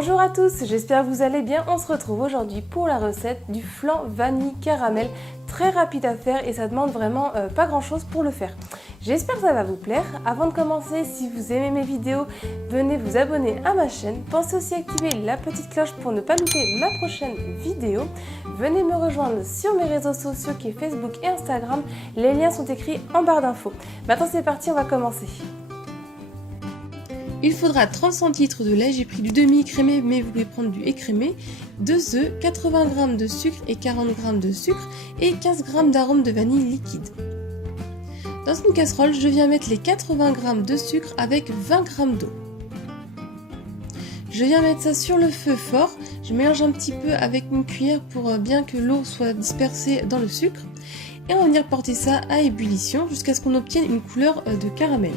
Bonjour à tous, j'espère que vous allez bien. On se retrouve aujourd'hui pour la recette du flan vanille caramel. Très rapide à faire et ça demande vraiment pas grand chose pour le faire. J'espère que ça va vous plaire. Avant de commencer, si vous aimez mes vidéos, venez vous abonner à ma chaîne. Pensez aussi à activer la petite cloche pour ne pas louper ma prochaine vidéo. Venez me rejoindre sur mes réseaux sociaux qui est Facebook et Instagram. Les liens sont écrits en barre d'infos. Maintenant c'est parti, on va commencer. Il faudra 30 centilitres de lait, j'ai pris du demi-écrémé mais vous pouvez prendre du écrémé, 2 œufs, 80 g de sucre et 40 g de sucre et 15 g d'arôme de vanille liquide. Dans une casserole, je viens mettre les 80 g de sucre avec 20 g d'eau. Je viens mettre ça sur le feu fort, je mélange un petit peu avec une cuillère pour bien que l'eau soit dispersée dans le sucre et on va venir porter ça à ébullition jusqu'à ce qu'on obtienne une couleur de caramel.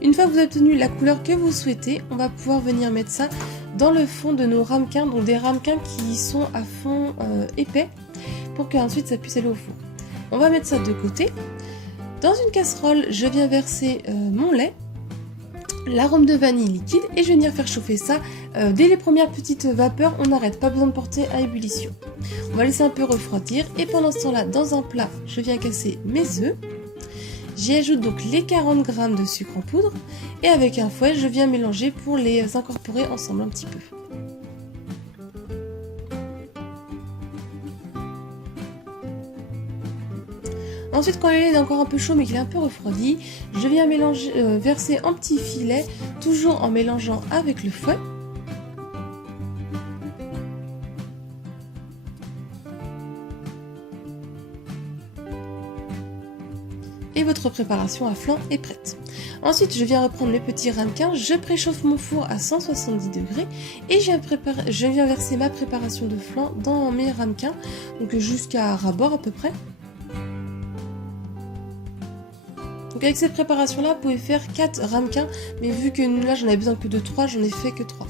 Une fois que vous avez obtenu la couleur que vous souhaitez, on va pouvoir venir mettre ça dans le fond de nos ramequins, donc des ramequins qui sont à fond épais pour qu'ensuite ça puisse aller au four. On va mettre ça de côté. Dans une casserole, je viens verser mon lait, l'arôme de vanille liquide et je vais venir faire chauffer ça. Dès les premières petites vapeurs, on arrête, pas besoin de porter à ébullition. On va laisser un peu refroidir et pendant ce temps-là, dans un plat, je viens casser mes œufs. J'y ajoute donc les 40 g de sucre en poudre et avec un fouet, je viens mélanger pour les incorporer ensemble un petit peu. Ensuite, quand le lait est encore un peu chaud mais qu'il est un peu refroidi, je viens verser en petits filets, toujours en mélangeant avec le fouet. Et votre préparation à flan est prête. Ensuite, je viens reprendre mes petits ramequins, je préchauffe mon four à 170 degrés et je viens verser ma préparation de flan dans mes ramequins, donc jusqu'à ras-bord à peu près. Donc avec cette préparation là, vous pouvez faire 4 ramequins, mais vu que là j'en avais besoin que de 3, j'en ai fait que 3.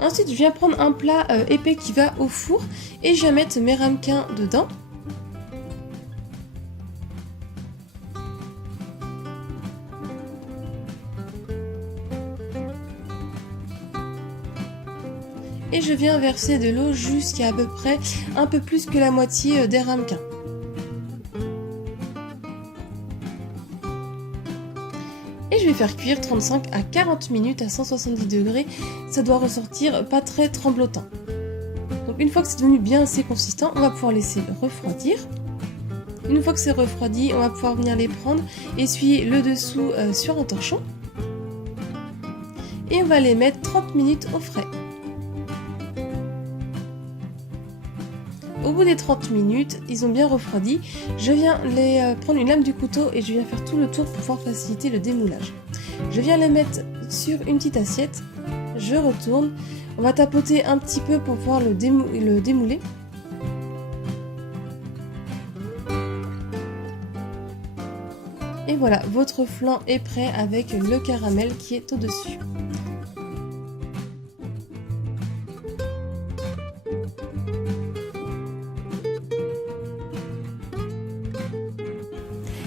Ensuite, je viens prendre un plat épais qui va au four et je viens mettre mes ramequins dedans. Et je viens verser de l'eau jusqu'à peu près un peu plus que la moitié des ramequins. Et je vais faire cuire 35 à 40 minutes à 170 degrés, ça doit ressortir pas très tremblotant. Donc une fois que c'est devenu bien assez consistant, on va pouvoir laisser refroidir. Une fois que c'est refroidi, on va pouvoir venir les prendre, essuyer le dessous sur un torchon. Et on va les mettre 30 minutes au frais. Au bout des 30 minutes, ils ont bien refroidi. Je viens prendre une lame du couteau et je viens faire tout le tour pour pouvoir faciliter le démoulage. Je viens les mettre sur une petite assiette. Je retourne. On va tapoter un petit peu pour pouvoir le démouler. Et voilà, votre flan est prêt avec le caramel qui est au-dessus.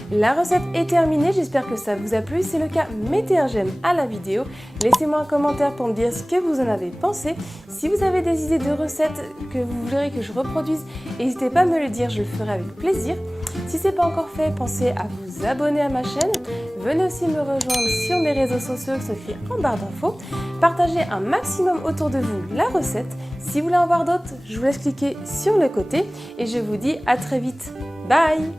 La recette est terminée, j'espère que ça vous a plu. Si c'est le cas, mettez un j'aime à la vidéo. Laissez-moi un commentaire pour me dire ce que vous en avez pensé. Si vous avez des idées de recettes que vous voudrez que je reproduise, n'hésitez pas à me le dire, je le ferai avec plaisir. Si ce n'est pas encore fait, pensez à vous abonner à ma chaîne. Venez aussi me rejoindre sur mes réseaux sociaux qui sont écrits en barre d'infos. Partagez un maximum autour de vous la recette. Si vous voulez en voir d'autres, je vous laisse cliquer sur le côté et je vous dis à très vite. Bye!